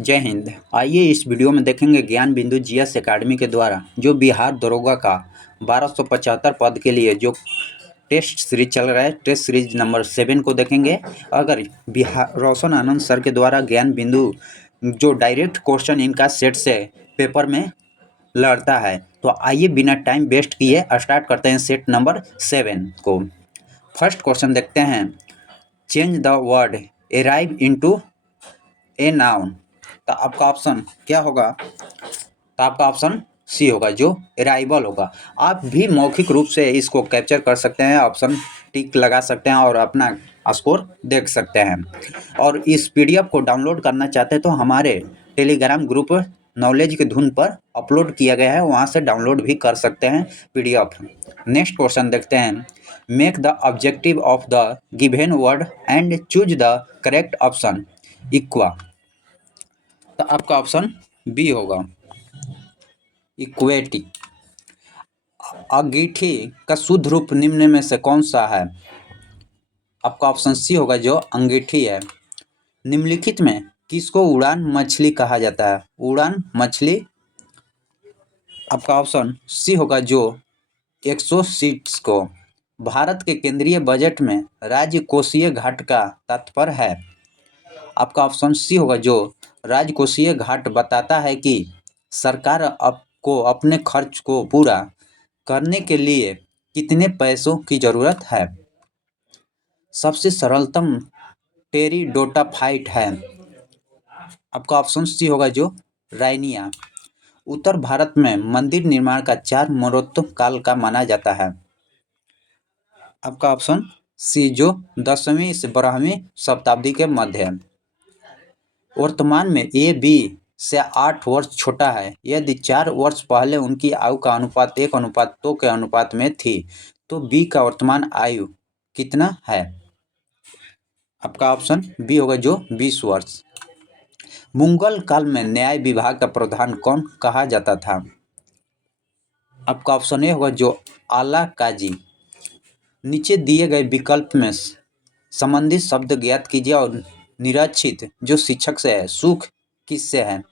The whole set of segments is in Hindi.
जय हिंद। आइए इस वीडियो में देखेंगे ज्ञान बिंदु जीएस एकेडमी के द्वारा जो बिहार दरोगा का 1275 पद के लिए जो टेस्ट सीरीज चल रहा है, टेस्ट सीरीज नंबर 7 को देखेंगे। अगर बिहार रोशन आनंद सर के द्वारा ज्ञान बिंदु जो डायरेक्ट क्वेश्चन इनका सेट से पेपर में लड़ता है, तो आइए बिना टाइम वेस्ट किए स्टार्ट करते हैं सेट नंबर 7 को। फर्स्ट क्वेश्चन देखते हैं। Change the word arrive into a noun. तो आपका ऑप्शन क्या होगा? तो आपका ऑप्शन सी होगा, जो अराइवल होगा। आप भी मौखिक रूप से इसको कैप्चर कर सकते हैं, ऑप्शन टिक लगा सकते हैं और अपना स्कोर देख सकते हैं। और इस पीडीएफ को डाउनलोड करना चाहते हैं तो हमारे टेलीग्राम ग्रुप नॉलेज की धुन पर अपलोड किया गया है, वहाँ से डाउनलोड भी कर सकते हैं पीडीएफ। नेक्स्ट क्वेश्चन देखते हैं। Make the objective of the given word and choose the correct option. इक्वा। तो आपका ऑप्शन बी होगा, इक्वेटी। अंगीठी का शुद्ध रूप निम्न में से कौन सा है? आपका ऑप्शन सी होगा, जो अंगीठी है। निम्नलिखित में किसको उड़ान मछली कहा जाता है? उड़ान मछली। आपका ऑप्शन सी होगा, जो एक्सोसीट्स को। भारत के केंद्रीय बजट में राजकोषीय घाट का तात्पर्य है। आपका ऑप्शन सी होगा, जो राजकोषीय घाट बताता है कि सरकार आपको अपने खर्च को पूरा करने के लिए कितने पैसों की जरूरत है। सबसे सरलतम टेरिडोटाफाइट है। आपका ऑप्शन सी होगा, जो राइनिया। उत्तर भारत में मंदिर निर्माण का 4 मरोत्तम काल का माना जाता है। आपका ऑप्शन सी, जो 10वीं से 12वीं शताब्दी के मध्य है। वर्तमान में ए बी से 8 वर्ष छोटा है। यदि 4 वर्ष पहले उनकी आयु का अनुपात 1:2 के अनुपात में थी, तो बी का वर्तमान आयु कितना है? आपका ऑप्शन बी होगा, जो 20 वर्ष। मुगल काल में न्याय विभाग का प्रधान कौन कहा जाता था? आपका ऑप्शन ए होगा, जो आला काजी। नीचे दिए गए विकल्प में संबंधित शब्द ज्ञात कीजिए और निरक्षित जो शिक्षक से है, सुख किससे है?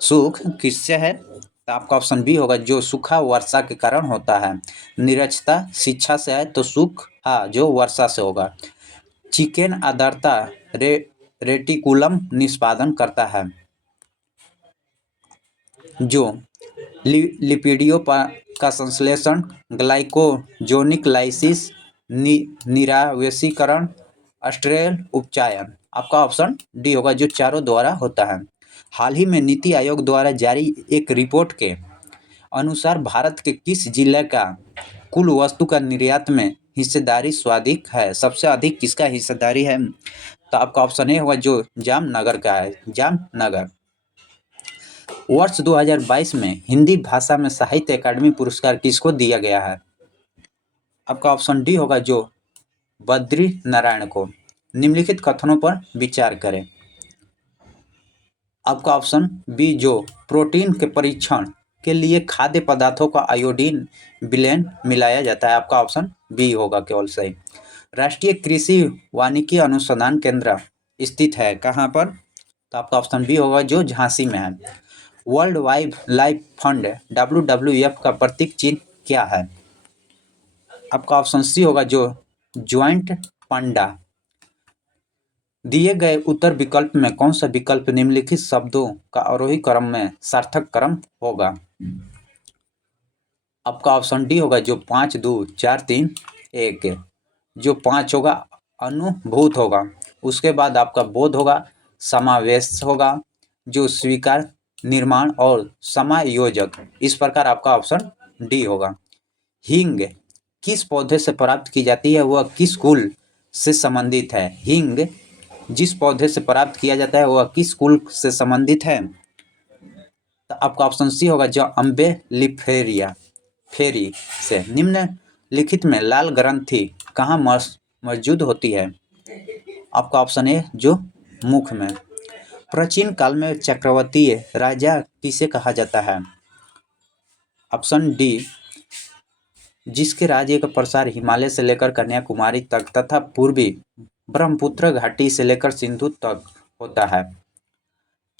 सुख किससे है? तो आपका ऑप्शन बी होगा, जो सूखा वर्षा के कारण होता है। निरक्षता शिक्षा से है, तो सुख जो वर्षा से होगा। चिकेन आर्द्रता रेटिकुलम निष्पादन करता है, जो लिपिडियों का संश्लेषण, ग्लाइकोजोनिक लाइसिस, निरावेशीकरण, अस्ट्रेल उपचायन। आपका ऑप्शन डी होगा, जो चारों द्वारा होता है। हाल ही में नीति आयोग द्वारा जारी एक रिपोर्ट के अनुसार भारत के किस जिले का कुल वस्तु का निर्यात में हिस्सेदारी सर्वाधिक है? सबसे अधिक किसका हिस्सेदारी है? तो आपका ऑप्शन ए होगा, जो जामनगर का है, जामनगर। वर्ष 2022 में हिंदी भाषा में साहित्य अकादमी पुरस्कार किसको दिया गया है? आपका ऑप्शन डी होगा, जो बद्री नारायण को। निम्नलिखित कथनों पर विचार करें। आपका ऑप्शन बी, जो प्रोटीन के परीक्षण के लिए खाद्य पदार्थों का आयोडीन विलयन मिलाया जाता है। आपका ऑप्शन बी होगा केवल सही। राष्ट्रीय कृषि वानिकी अनुसंधान केंद्र स्थित है कहाँ पर? तो आपका ऑप्शन बी होगा, जो झांसी में है। World wide life fund WWF का प्रतीक चिन्ह क्या है? आपका ऑप्शन सी होगा, जो ज्वाइंट पांडा। दिए गए उत्तर विकल्प में कौन सा विकल्प निम्नलिखित शब्दों का आरोही क्रम में सार्थक क्रम होगा? आपका ऑप्शन डी होगा, जो 5 2 4 3 1। जो 5 होगा अनुभूत होगा, उसके बाद आपका बोध होगा, समावेश होगा, जो स्वीकार, निर्माण और समायोजक। इस प्रकार आपका ऑप्शन डी होगा। हींग किस पौधे से प्राप्त की जाती है? वह किस कुल से संबंधित है? हींग जिस पौधे से प्राप्त किया जाता है वह किस कुल से संबंधित है? तो आपका ऑप्शन सी होगा, जो अम्बेलिफेरिया फेरी से। निम्नलिखित में लाल ग्रंथि कहाँ मौजूद होती है? आपका ऑप्शन ए, जो मुख में। प्राचीन काल में चक्रवर्ती राजा किसे कहा जाता है? ऑप्शन डी, जिसके राज्य का प्रसार हिमालय से लेकर कन्याकुमारी तक तथा पूर्वी ब्रह्मपुत्र घाटी से लेकर सिंधु तक होता है।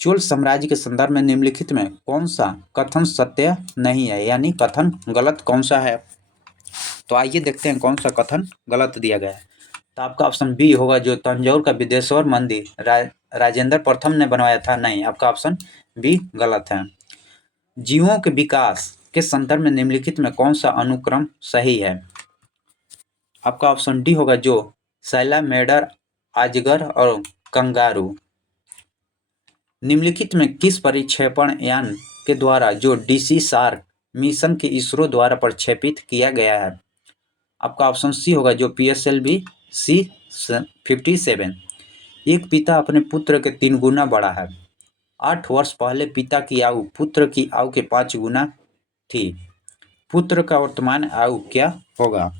चोल साम्राज्य के संदर्भ में निम्नलिखित में कौन सा कथन सत्य नहीं है, यानी कथन गलत कौन सा है। तो आइए देखते हैं कौन सा कथन गलत दिया गया है। तो आपका ऑप्शन बी होगा, जो तंजौर का विदेश्वर मंदिर राजेंद्र प्रथम ने बनवाया था। नहीं, आपका ऑप्शन बी गलत है। जीवों के विकास के संदर्भ में निम्नलिखित में कौन सा अनुक्रम सही है। आपका ऑप्शन डी होगा, जो सैलामेडर, अजगर और कंगारू। निम्नलिखित में किस प्रक्षेपण यान के द्वारा जो डीसी शार्क मिशन के इसरो द्वारा प्रक्षेपित किया गया है। आपका ऑप्शन सी होगा, जो PSLV C-57। एक पिता अपने पुत्र के 3 गुना बड़ा है। 8 वर्ष पहले पिता की आयु पुत्र की आयु के 5 गुना थी। पुत्र का वर्तमान आयु क्या होगा।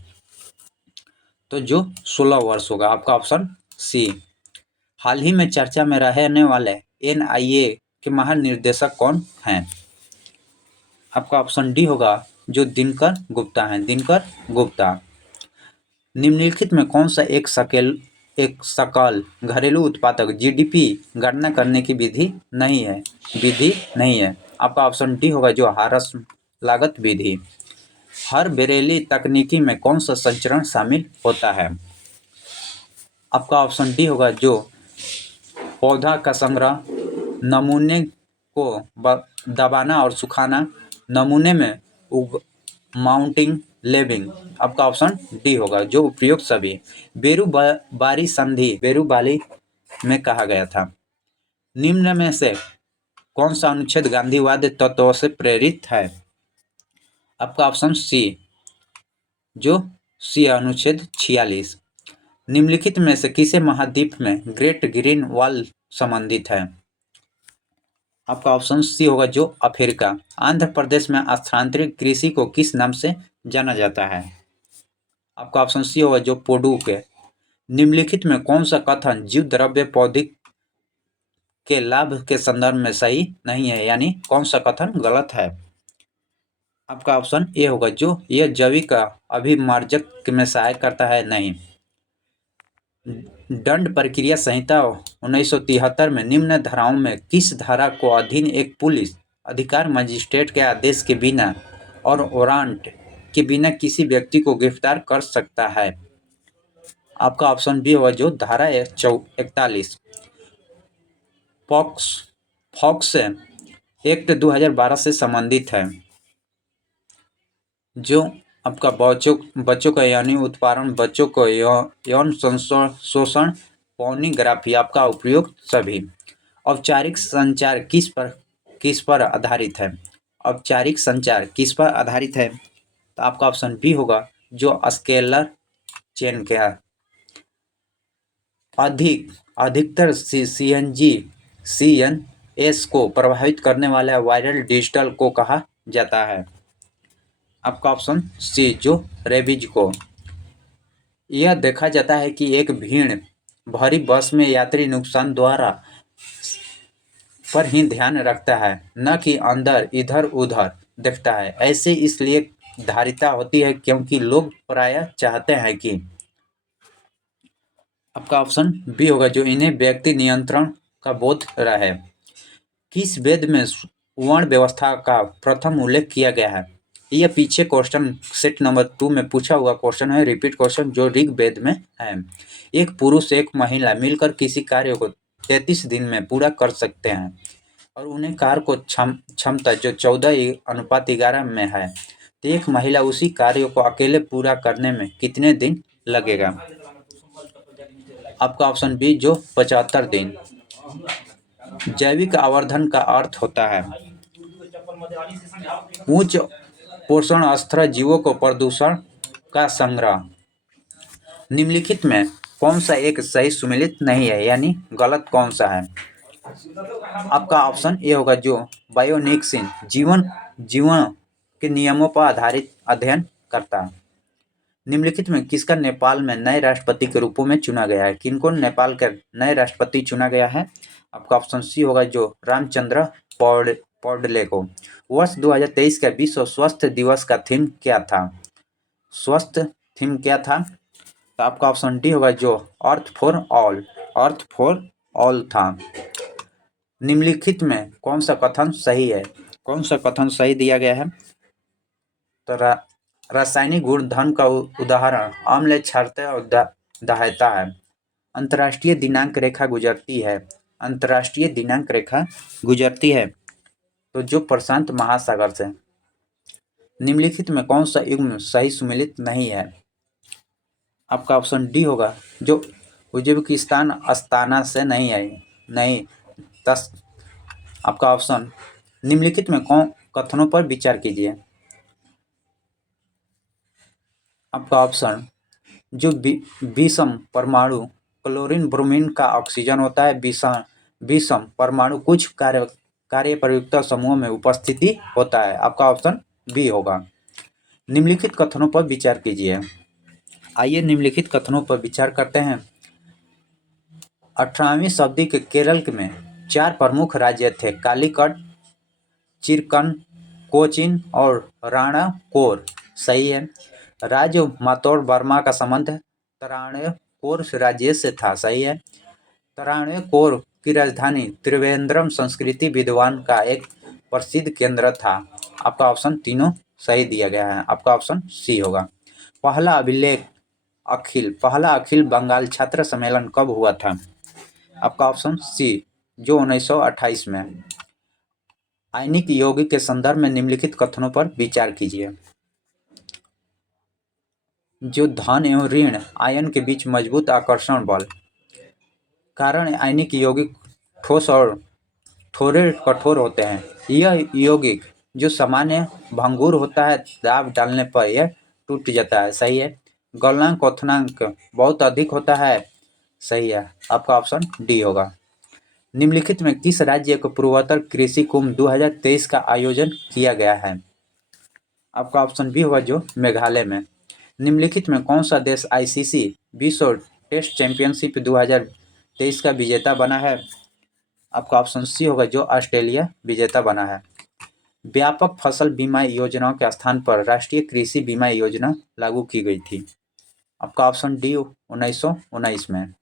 तो जो 16 वर्ष होगा। आपका ऑप्शन सी। हाल ही में चर्चा में रहने वाले NIA के महानिर्देशक कौन हैं। आपका ऑप्शन डी होगा, जो दिनकर गुप्ता हैं, दिनकर गुप्ता। निम्नलिखित में कौन सा एक सकल घरेलू उत्पादक GDP गणना करने की विधि नहीं है। आपका ऑप्शन डी होगा, जो हारस लागत विधि। हर बेरेली तकनीकी में कौन सा संचरण शामिल होता है। आपका ऑप्शन डी होगा, जो पौधा का संग्रह, नमूने को दबाना और सुखाना, नमूने में माउंटिंग, लेबिंग। आपका ऑप्शन डी होगा, जो उपयुक्त सभी। बेरुबारी संधि बेरुबाली में कहा गया था। निम्न में से कौन सा अनुच्छेद गांधीवाद तत्वों से प्रेरित है। आपका ऑप्शन सी, जो सी अनुच्छेद 46। निम्नलिखित में से किसे महाद्वीप में ग्रेट ग्रीन वॉल संबंधित है। आपका ऑप्शन सी होगा, जो अफ्रीका। आंध्र प्रदेश में स्थानांतरित कृषि को किस नाम से जाना जाता है। आपका ऑप्शन सी होगा, जो पोडुके। निम्नलिखित में कौन सा कथन जीव द्रव्य पौधे के लाभ के संदर्भ में सही नहीं है, यानी कौन सा कथन गलत है। आपका ऑप्शन ए होगा, जो यह जैविक अभिमार्जक में सहायक करता है। नहीं। दंड प्रक्रिया संहिता 1973 में निम्न धाराओं में किस धारा को अधीन एक पुलिस अधिकारी मजिस्ट्रेट के आदेश के बिना और वारंट के बिना किसी व्यक्ति को गिरफ्तार कर सकता है। आपका ऑप्शन बी होगा, जो धारा 41 फॉक्स एक्ट 2012 से संबंधित है, जो आपका बच्चों का यानी उत्पादन, बच्चों को यौन शोषण, पोर्नोग्राफी। आपका उपयोग सभी। औपचारिक संचार किस पर आधारित है। औपचारिक संचार किस पर आधारित है। तो आपका ऑप्शन बी होगा, जो स्केलर चेन के अधिकतर CNS को प्रभावित करने वाला वायरल डिजिटल को कहा जाता है। आपका ऑप्शन सी, जो रेबीज को। यह देखा जाता है कि एक भीड़ भरी बस में यात्री नुकसान द्वारा पर ही ध्यान रखता है, न कि अंदर इधर उधर देखता है। ऐसे इसलिए धारिता होती है क्योंकि लोग प्रायः चाहते हैं कि। आपका ऑप्शन बी होगा, जो इन्हें व्यक्ति नियंत्रण का बोध रहे। किस वेद में वर्ण व्यवस्था का प्रथम उल्लेख किया गया है। यह पीछे क्वेश्चन सेट नंबर 2 में पूछा हुआ क्वेश्चन है, रिपीट क्वेश्चन, जो ऋग्वेद में है। एक पुरुष एक महिला मिलकर किसी कार्य को 33 दिन में पूरा कर सकते हैं और उन्हें कार्य को क्षमता जो 14:11 में है, तो एक महिला उसी कार्य को अकेले पूरा करने में कितने दिन लगेगा। आपका ऑप्शन बी, जो 75 दिन। जैविक आवर्धन का अर्थ होता है उच्च पोषण स्तर जीवों को प्रदूषण का संग्रह। निम्नलिखित में कौन सा एक सही सुमेलित नहीं है, यानी गलत कौन सा है। आपका ऑप्शन ए होगा, जो बायोनिक्सिन जीवन के नियमों पर आधारित अध्ययन करता है। निम्नलिखित में किसका नेपाल में नए राष्ट्रपति के रूप में चुना गया है। किनको नेपाल के नए राष्ट्रपति चुना गया है। आपका ऑप्शन सी होगा, जो रामचंद्र पौडले को। वर्ष 2023 का विश्व स्वास्थ्य दिवस का थीम क्या था। तो आपका ऑप्शन डी होगा, जो अर्थ फॉर ऑल था। निम्नलिखित में कौन सा कथन सही है? कौन सा कथन सही दिया गया है? तो रासायनिक गुण धन का उदाहरण अम्ल क्षारता और दाह्यता है। अंतर्राष्ट्रीय दिनांक रेखा गुजरती है। अंतर्राष्ट्रीय दिनांक रेखा गुजरती है तो जो प्रशांत महासागर से। निम्नलिखित में कौन सा युग्म सही सुमेलित नहीं है? आपका ऑप्शन डी होगा, जो उज्बेकिस्तान अस्ताना से नहीं आई नहीं तस। आपका ऑप्शन निम्नलिखित में कौन कथनों पर विचार कीजिए। आपका ऑप्शन जो विषम परमाणु क्लोरीन ब्रोमीन का ऑक्सीजन होता है, विषम परमाणु कुछ कार्य प्रयुक्त समूह में उपस्थिति होता है। आपका ऑप्शन बी होगा। निम्नलिखित कथनों पर विचार कीजिए। आइए निम्नलिखित कथनों पर विचार करते हैं। 18वीं शताब्दी के केरल में 4 प्रमुख राज्य थे, कालीकट, चिरकन, कोचिन और राणाकोर। सही है। राज्य मातोड़ बर्मा का संबंध त्रावणकोर राज्य से था। सही है। त्रावणकोर की राजधानी त्रिवेंद्रम संस्कृति विद्वान का एक प्रसिद्ध केंद्र था। आपका ऑप्शन तीनों सही दिया गया है। आपका ऑप्शन सी होगा। पहला अखिल बंगाल छात्र सम्मेलन कब हुआ था? आपका ऑप्शन सी, जो 1928 में। आयनिक यौगिक के संदर्भ में निम्नलिखित कथनों पर विचार कीजिए। जो धन एवं ऋण आयन के बीच मजबूत आकर्षण बल कारण आयनिक यौगिक ठोस और थोड़े कठोर होते हैं। यह यौगिक जो सामान्य भंगुर होता है, दाब डालने पर यह टूट जाता है। सही है। गलनांक क्वथनांक बहुत अधिक होता है। सही है। आपका ऑप्शन डी होगा। निम्नलिखित में किस राज्य को पूर्वोत्तर कृषि कुंभ 2023 का आयोजन किया गया है? आपका ऑप्शन बी होगा, जो मेघालय में। निम्नलिखित में कौन सा देश आईसीसी विश्व टेस्ट चैंपियनशिप 2023 का विजेता बना है? आपका ऑप्शन सी होगा, जो ऑस्ट्रेलिया विजेता बना है। व्यापक फसल बीमा योजनाओं के स्थान पर राष्ट्रीय कृषि बीमा योजना लागू की गई थी। आपका ऑप्शन डी 1919 में।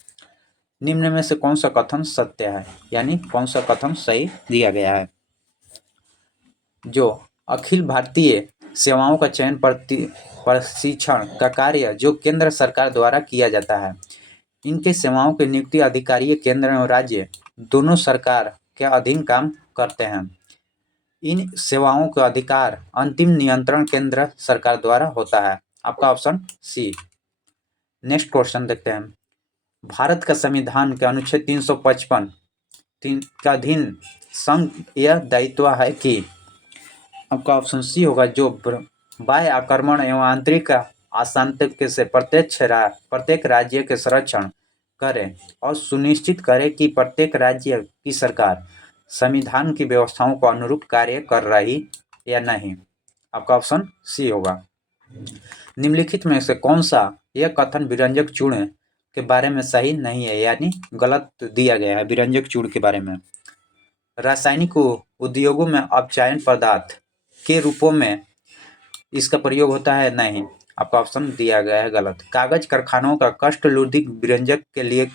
निम्न में से कौन सा कथन सत्य है, यानी कौन सा कथन सही दिया गया है? जो अखिल भारतीय सेवाओं का चयन प्रशिक्षण का कार्य जो केंद्र सरकार द्वारा किया जाता है, इनके सेवाओं के नियुक्ति अधिकारी केंद्र एवं राज्य दोनों सरकार के अधीन काम करते हैं। इन सेवाओं का अधिकार अंतिम नियंत्रण केंद्र सरकार द्वारा होता है। आपका ऑप्शन सी। नेक्स्ट क्वेश्चन देखते हैं। भारत का संविधान के अनुच्छेद 355 का अधीन संघ यह दायित्व है कि। आपका ऑप्शन सी होगा, जो बाह्य आक्रमण एवं आंतरिक आतंक से प्रत्येक राज्य के संरक्षण करे और सुनिश्चित करे कि प्रत्येक राज्य की सरकार संविधान की व्यवस्थाओं को अनुरूप कार्य कर रही या नहीं। आपका ऑप्शन सी होगा। निम्नलिखित में से कौन सा यह कथन विरंजक चूर्ण के बारे में सही नहीं है, यानी गलत दिया गया है विरंजक चूर्ण के बारे में? रासायनिक उद्योगों में अपचायन पदार्थ के रूपों में इसका प्रयोग होता है? नहीं। आपका ऑप्शन दिया गया है गलत। कागज कारखानों का कष्टलुधिक विरंजक के लिए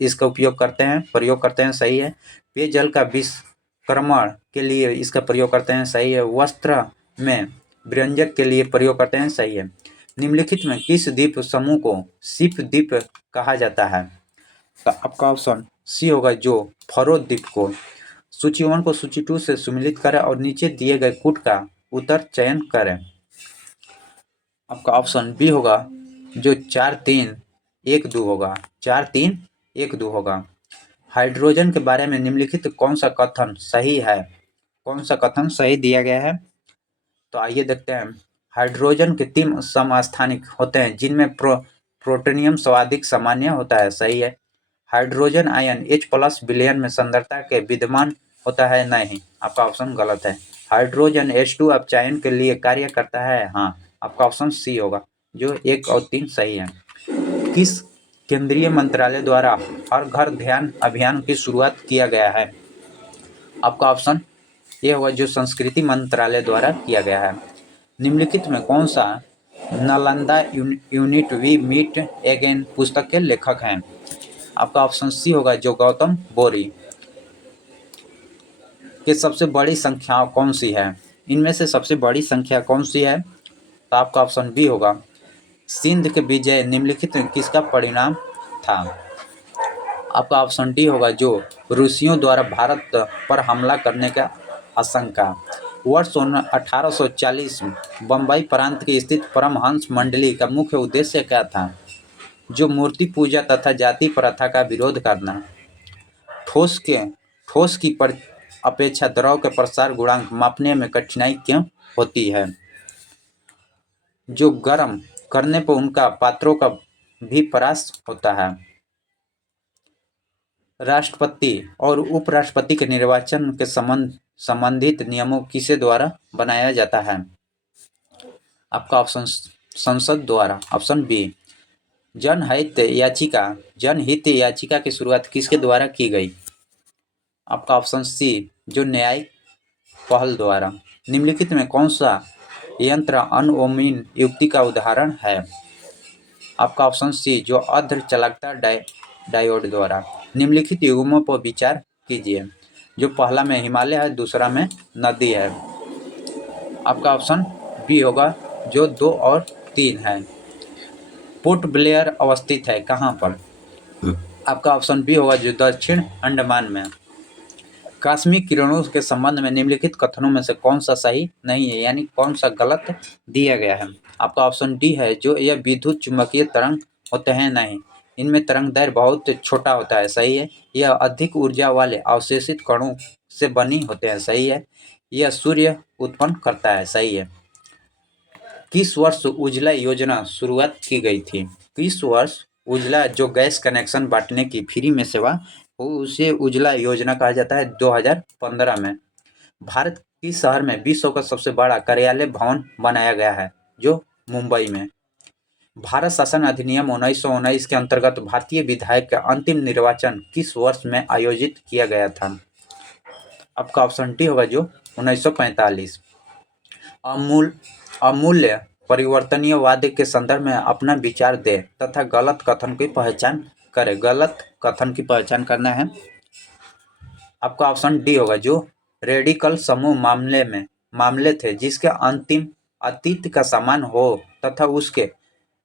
इसका प्रयोग करते हैं। सही है। पेयजल का विषक्रमण के लिए इसका प्रयोग करते हैं। सही है। वस्त्र में विरंजक के लिए प्रयोग करते हैं। सही है। निम्नलिखित में किस द्वीप समूह को सिप द्वीप कहा जाता है? तो आपका ऑप्शन सी होगा, जो फरो द्वीप को। सूची 1 को सूची 2 से सम्मिलित करें और नीचे दिए गए कूट का उत्तर चयन करें। आपका ऑप्शन बी होगा, जो 4 3 1 2 होगा। 4 3 1 2 होगा। हाइड्रोजन के बारे में निम्नलिखित कौन सा कथन सही है? कौन सा कथन सही दिया गया है? तो आइए देखते हैं। हाइड्रोजन के 3 समस्थानिक होते हैं, जिनमें प्रोटोनियम सर्वाधिक सामान्य होता है। सही है। हाइड्रोजन आयन H+ विलयन में सांद्रता के विद्यमान होता है? नहीं। आपका ऑप्शन गलत है। हाइड्रोजन H2 अपचायन के लिए कार्य करता है? हाँ। आपका ऑप्शन सी होगा, जो 1 और 3 सही है। किस केंद्रीय मंत्रालय द्वारा हर घर ध्यान अभियान की शुरुआत किया गया है? आपका ऑप्शन ये होगा, जो संस्कृति मंत्रालय द्वारा किया गया है। निम्नलिखित में कौन सा Nalanda unit we meet again पुस्तक के लेखक हैं? आपका ऑप्शन सी होगा, जो गौतम बोरी। कि सबसे बड़ी संख्या कौन सी है? इनमें से सबसे बड़ी संख्या कौन सी है? तो आपका ऑप्शन बी होगा। सिंध के विजय निम्नलिखित में किसका परिणाम था? आपका ऑप्शन डी होगा, जो रूसियों द्वारा भारत पर हमला करने का आशंका। वर्ष 1840 बम्बई प्रांत की स्थित परमहंस मंडली का मुख्य उद्देश्य क्या था? जो मूर्ति पूजा तथा जाति प्रथा का विरोध करना। ठोस के ठोस की अपेक्षा द्रव के प्रसार गुणांक मापने में कठिनाई क्यों होती है? जो गर्म करने पर उनका पात्रों का भी परास होता है। राष्ट्रपति और उपराष्ट्रपति के निर्वाचन के संबंधित नियमों किसे द्वारा बनाया जाता है? आपका ऑप्शन संसद द्वारा। Option B. जनहित याचिका की शुरुआत किसके द्वारा की गई? आपका ऑप्शन सी, जो न्यायिक पहल द्वारा। निम्नलिखित में कौन सा यंत्र अनओमिन युक्ति का उदाहरण है? आपका ऑप्शन सी, जो अर्धचालकता डायोड द्वारा। निम्नलिखित युग्मों पर विचार कीजिए। जो पहला में हिमालय है, दूसरा में नदी है। आपका ऑप्शन बी होगा, जो 2 और 3 है। पोर्ट ब्लेयर अवस्थित है कहाँ पर? आपका ऑप्शन बी होगा, जो दक्षिण अंडमान में। काश्मीर किरणों के संबंध में निम्नलिखित कथनों में से कौन सा सही नहीं है, यानी कौन सा गलत दिया गया है? आपका ऑप्शन डी है, जो यह विद्युत चुंबकीय तरंग होते हैं नहीं, इनमें तरंग दैर्घ्य बहुत छोटा होता है, सही है। यह अधिक ऊर्जा वाले अवशोषित कणों से बनी होते हैं, सही है। यह सूर्य उत्पन्न करता है, सही है। किस वर्ष उज्ज्वला योजना शुरुआत की गई थी? किस वर्ष उज्ज्वला, जो गैस कनेक्शन बांटने की फ्री में सेवा हो, उसे उज्ज्वला योजना कहा जाता है। 2015 में भारत किस शहर में विश्व का सबसे बड़ा कार्यालय भवन बनाया गया है? जो मुंबई में। भारत शासन अधिनियम 1919 के अंतर्गत भारतीय विधायक का अंतिम निर्वाचन किस वर्ष में आयोजित किया गया था? आपका ऑप्शन डी होगा, जो 1945। अमूल्य परिवर्तनीयवाद के संदर्भ में अपना विचार दे तथा गलत कथन की पहचान करे। गलत कथन की पहचान करना है। आपका ऑप्शन डी होगा, जो रेडिकल समूह मामले थे जिसके अंतिम अतीत का समान हो तथा उसके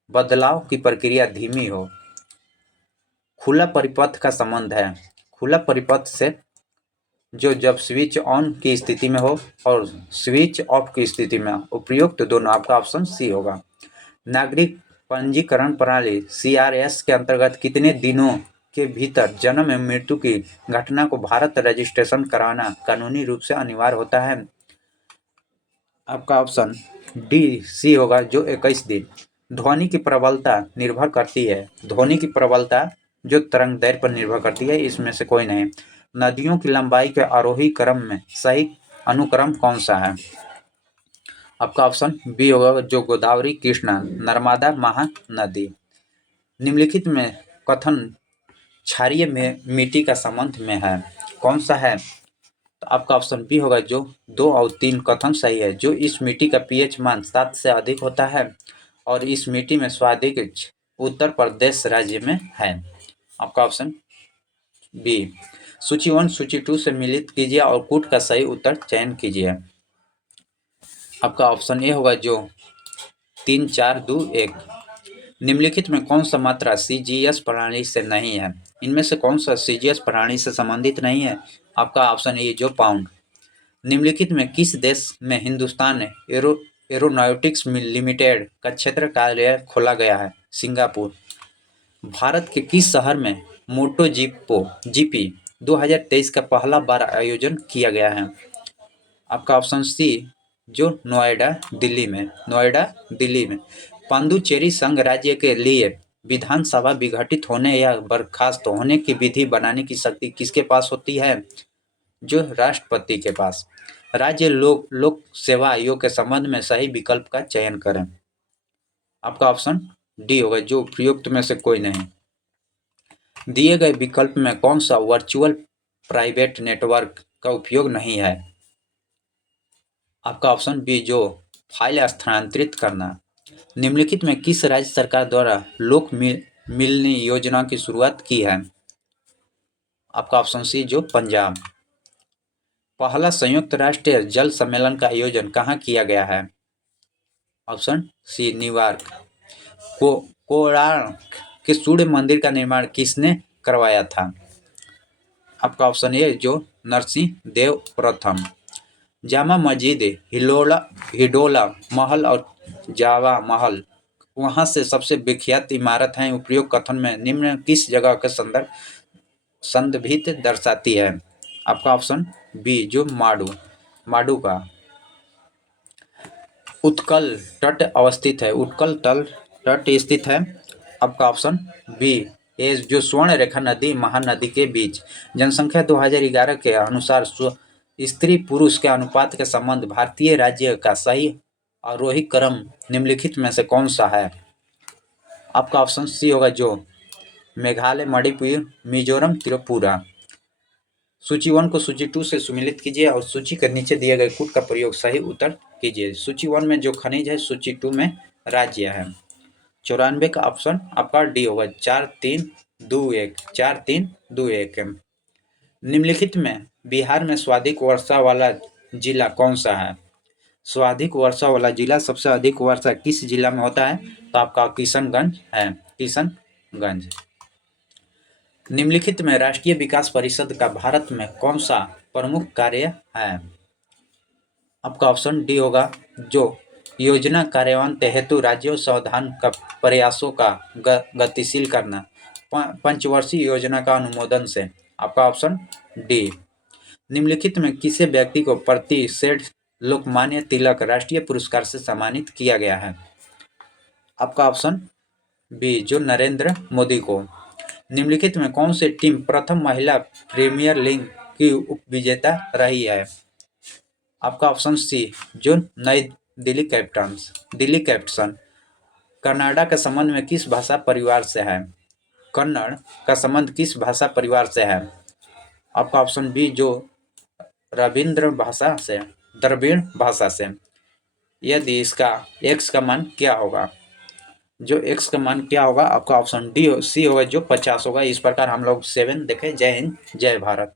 बदलाव की प्रक्रिया धीमी हो। खुला परिपथ का संबंध है। खुला परिपथ से जो जब स्विच ऑन की स्थिति में हो और स्विच ऑफ की स्थिति में उपयुक्त दोनों। आपका ऑप्शन सी होगा। नागरिक पंजीकरण प्रणाली CRS के अंतर्गत कितने दिनों के भीतर जन्म एवं मृत्यु की घटना को भारत रजिस्ट्रेशन कराना कानूनी रूप से अनिवार्य होता है? आपका ऑप्शन डी सी होगा, जो 21 दिन। ध्वनि की प्रबलता निर्भर करती है। ध्वनि की प्रबलता जो तरंग दैर्घ्य पर निर्भर करती है, इसमें से कोई नहीं। नदियों की लंबाई के आरोही क्रम में सही अनुक्रम कौन सा है? आपका ऑप्शन बी होगा, जो गोदावरी, कृष्णा, नर्मदा, महानदी। निम्नलिखित में कथन क्षारीय में मिट्टी का संबंध में है, कौन सा है? तो आपका ऑप्शन बी होगा, जो 2 और 3 कथन सही है। जो इस मिट्टी का pH मान 7 से अधिक होता है और इस मिट्टी में स्वादिक उत्तर प्रदेश राज्य में है। आपका ऑप्शन बी। सूची 1 सूची 2 से मिलित कीजिए और कूट का सही उत्तर चयन कीजिए। आपका ऑप्शन ए होगा, जो 3, 4, 2, 1। निम्नलिखित में कौन सा मात्रा CGS प्रणाली से नहीं है? इनमें से कौन सा CGS प्रणाली से संबंधित नहीं है? आपका ऑप्शन ए, जो पाउंड। निम्नलिखित में किस देश में हिंदुस्तान एरोनॉटिक्स लिमिटेड का क्षेत्र कार्यालय खोला गया है? सिंगापुर। भारत के किस शहर में मोटो GP 2023 का पहला बार आयोजन किया गया है? आपका ऑप्शन सी, जो नोएडा दिल्ली में। पांडुचेरी संघ राज्य के लिए विधानसभा विघटित होने या बर्खास्त होने की विधि बनाने की शक्ति किसके पास होती है? जो राष्ट्रपति के पास। राज्य लोक सेवा आयोग के संबंध में सही विकल्प का चयन करें। आपका ऑप्शन डी होगा, जो उपयुक्त में से कोई नहीं। दिए गए विकल्प में कौन सा वर्चुअल प्राइवेट नेटवर्क का उपयोग नहीं है? आपका ऑप्शन बी, जो फाइल स्थानांतरित करना। निम्नलिखित में किस राज्य सरकार द्वारा लोक मिलनी योजना की शुरुआत की है? आपका ऑप्शन सी, जो पंजाब। पहला संयुक्त राष्ट्र जल सम्मेलन का आयोजन कहाँ किया गया है? Option C New York. कोणार्क के सूर्य मंदिर का निर्माण किसने करवाया था? आपका ऑप्शन ए जो नरसिंह देव प्रथम। जामा मस्जिद, हिडोला महल और जावा महल वहाँ से सबसे विख्यात इमारत हैं। उपयोग कथन में निम्न किस जगह का संदर्भित दर्शाती है? आपका ऑप्शन बी जो माडू का। उत्कल तट अवस्थित है, उत्कल तट स्थित है। आपका ऑप्शन बी ये जो स्वर्ण रेखा नदी महानदी के बीच। जनसंख्या 2011 के अनुसार स्त्री पुरुष के अनुपात के संबंध भारतीय राज्य का सही आरोही क्रम निम्नलिखित में से कौन सा है? आपका ऑप्शन सी होगा जो मेघालय, मणिपुर, मिजोरम, त्रिपुरा। सूची 1 को सूची 2 से सुमेलित कीजिए और सूची के नीचे दिए गए कूट का प्रयोग सही उत्तर कीजिए। सूची 1 में जो खनिज है, सूची 2 में राज्य है। 94 का ऑप्शन आपका डी होगा 4321 4321। निम्नलिखित में बिहार में सर्वाधिक वर्षा वाला जिला कौन सा है? सर्वाधिक वर्षा वाला जिला, सबसे अधिक वर्षा किस जिला में होता है? तो आपका किशनगंज है, किशनगंज। निम्नलिखित में राष्ट्रीय विकास परिषद का भारत में कौन सा प्रमुख कार्य है? आपका ऑप्शन डी होगा जो योजना कार्यान्वयन हेतु राज्यों सावधान का प्रयासों का गतिशील करना, पंचवर्षीय योजना का अनुमोदन से। आपका ऑप्शन डी। निम्नलिखित में किसी व्यक्ति को प्रति सेठ लोकमान्य तिलक राष्ट्रीय पुरस्कार से सम्मानित किया गया है? आपका ऑप्शन बी जो नरेंद्र मोदी को। निम्नलिखित में कौन सी टीम प्रथम महिला प्रीमियर लीग की उपविजेता रही है? आपका ऑप्शन सी जो नई दिल्ली कैपिटल्स। कनाडा का संबंध में किस भाषा परिवार से है? कन्नड़ का संबंध किस भाषा परिवार से है? आपका ऑप्शन बी जो द्रविड़ भाषा से। यदि इसका x का मान क्या होगा? जो x का मान क्या होगा? आपका ऑप्शन डी सी होगा जो 50 होगा। इस प्रकार हम लोग 7 देखें। जय हिंद, जय भारत।